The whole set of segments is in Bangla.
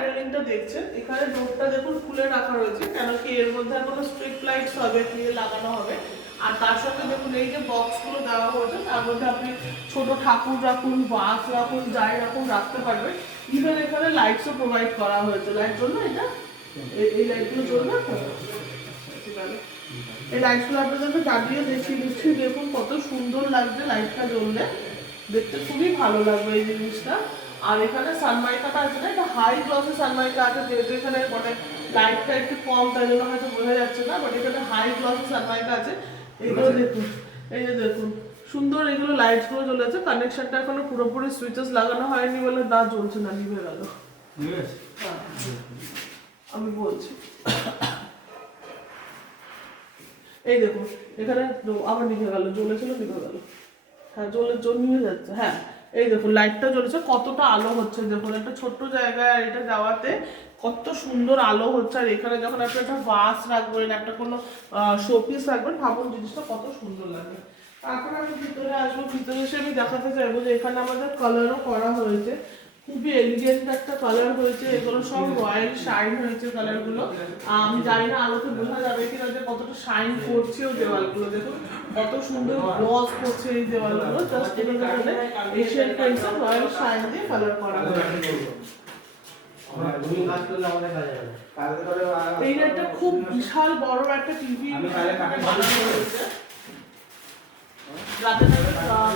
প্যানেলিংটা দেখছেন, এখানে ডোরটা দেখুন খুলে রাখা রয়েছে, কেন কি এর মধ্যে কোনো স্ট্রিট লাইটস হবে, দিয়ে লাগানো হবে। আর তার সঙ্গে দেখুন এই যে বক্সগুলো দেওয়া হয়েছে, তার মধ্যে আপনি ছোট ঠাকুর রাখুন, বাস রাখুন, যাই রাখুন রাখতে পারবেন। ইভেন এখানে লাইটসও প্রোভাইড করা হয়েছে। লাইট জন্য এটা এই লাইটগুলো জ্বলবে। এই লাইটগুলো আপনাদেরকে জ্বালিয়ে দেখিয়ে দিচ্ছি, দেখুন কত সুন্দর লাগছে লাইটটা জ্বললে, দেখতে খুবই ভালো লাগবে এই জিনিসটা। আর এখানে সানমাইকাটা আছে না, এটা হাই গ্লসে সানমাইকা আছে, যেহেতু এখানে মানে লাইটটা একটু কম তাই জন্য হয়তো বোঝা যাচ্ছে না, বাট এখানে হাই গ্লসে সানমাইকা আছে। এগুলো দেখুন, এই যে দেখুন সুন্দর এগুলো লাইটসগুলো জ্বলেছে। কানেকশনটা এখনো পুরোপুরি সুইচেস লাগানো হয়নি বলে না জ্বলছে না, নিভে গেল। আমি বলছি এই দেখুন এখানে আবার নিভে গেল, জ্বলেছিল নিভে গেল। হ্যাঁ নিভে যাচ্ছে। হ্যাঁ এই দেখুন লাইটটা জ্বলেছে, কতটা আলো হচ্ছে দেখুন, একটা ছোট্ট জায়গায় আর এটা যাওয়াতে কত সুন্দর আলো হচ্ছে। আর এখানে যখন আপনি একটা ভাস রাখবেন, একটা কোনো শোপিস রাখবেন, ভাবুন জিনিসটা কত সুন্দর লাগবে। তারপরে আমি ভিতরে আসবো, ভিতরে এসে আমি দেখাতে চাইবো যে এখানে আমাদের কালারও করা হয়েছে, খুবই এলিগেন্ট একটা কালার হয়েছে। এগুলো সব রয়্যাল শাইন হয়েছে কালারগুলো। আমি জানি না আলোতে বোঝা যাবে কিনা যে কতটা শাইন করছে ও দেওয়ালগুলো, দেখুন কত সুন্দর গ্লস করছে এই দেওয়ালগুলো। জাস্ট এগুলো মানে এশিয়ান পেইন্টস রয়্যাল শাইন দিয়ে কালার করা হয়েছে। এই একটা খুব বিশাল বড় একটা টিভি বানানো হয়েছে, যাতে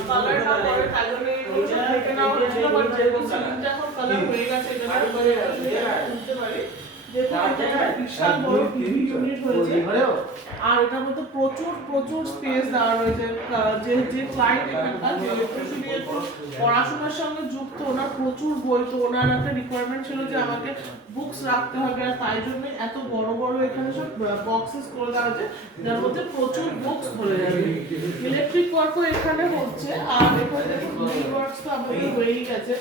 কালার না করে, তাই জন্য থেকে নেওয়া হয়েছিল। বাট যেহেতু সিলিংটা এখন কালার হয়ে গেছে, এটা বুঝতে পারি বিশাল বড় টিভি ইউনিট হয়েছে। আর এটার মধ্যে প্রচুর স্পেস দেওয়া রয়েছে। যে ক্লায়েন্ট এখানকার, যে ইলেকট্রিশিয়ান একটু পড়াশোনার সঙ্গে যুক্ত, ওনার প্রচুর বই, তো ওনার একটা রিকোয়ারমেন্ট ছিল যে আমাকে বুকস রাখতে হবে, আর তাই জন্য এত বড় বড় এখানে সব বক্সেস করে দেওয়া হয়েছে, যার মধ্যে প্রচুর বুকস ভরে যাবে। ইলেকট্রিক ওয়ার্কও এখানে হচ্ছে। আর এখানে দেখুন গ্রিল ওয়ার্কস তো আমাদের হয়েই গেছে,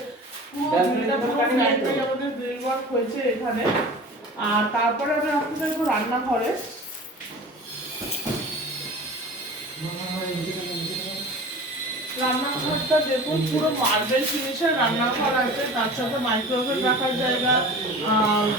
পুরো ফ্ল্যাটটাই আমাদের গ্রিল ওয়ার্ক হয়েছে এখানে। আর তারপরে আমি আসতে চাইবো রান্নাঘরে। রান্নাঘরটা দেখুন পুরো মার্বেল ফিনিশের রান্নাঘর আছে, তার সাথে মাইক্রোওয়েভ রাখার জায়গা,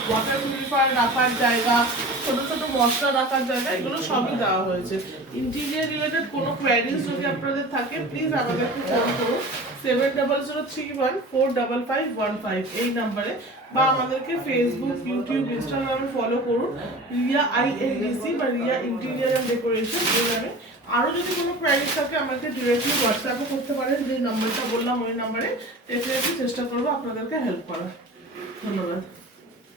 ওয়াটার পিউরিফায়ার রাখার জায়গা, ছোট ছোট মশলা রাখার জায়গা, এগুলো সবই দেওয়া হয়েছে। ইন্টেরিয়ার রিলেটেড কোনো কোয়ারিজ যদি আপনাদের থাকে প্লিজ আমাদেরকে ফোন করুন 7001455515 এই নাম্বারে, বা আমাদেরকে ফেসবুক, ইউটিউব, ইনস্টাগ্রামে ফলো করুন রিয়া INDC বা রিয়া ইন্টেরিয়ার অ্যান্ড ডেকোরেশন এই নামে। আরও যদি কোনো কোয়ারিজ থাকে আমাকে ডিরেক্টলি হোয়াটসঅ্যাপও করতে পারেন, যে নাম্বারটা বললাম ওই নাম্বারে। ডেফিনেটলি চেষ্টা করবো আপনাদেরকে হেল্প করার। ধন্যবাদ।